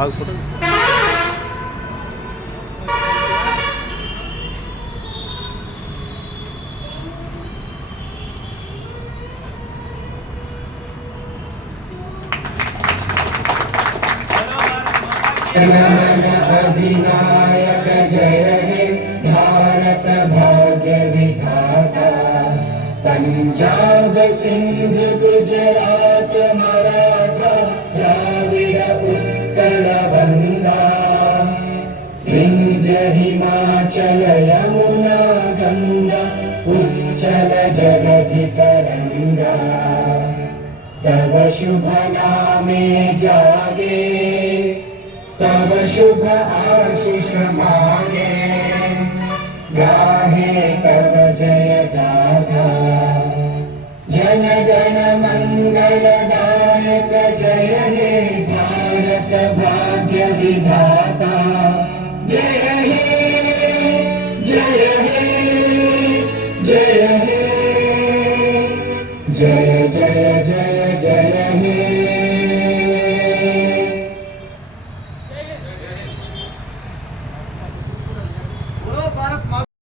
ಆಗ್ಬಿಟ್ಟು अधिनायक जय हे भारत भाग्य विधाता। पंजाब सिंध गुजरात मराठा द्राविड़ उत्कल बंगा। विंध्य हिमाचल यमुना गंगा उच्चल जगधि तरंगा। तव शुभ नामे जागे तब शुभ आशीष मांगे। गाहे तब जय गाथा जन गण मंगल दायक जय हे भारत भाग्य विधाता। जय हे जय हे जय हे जय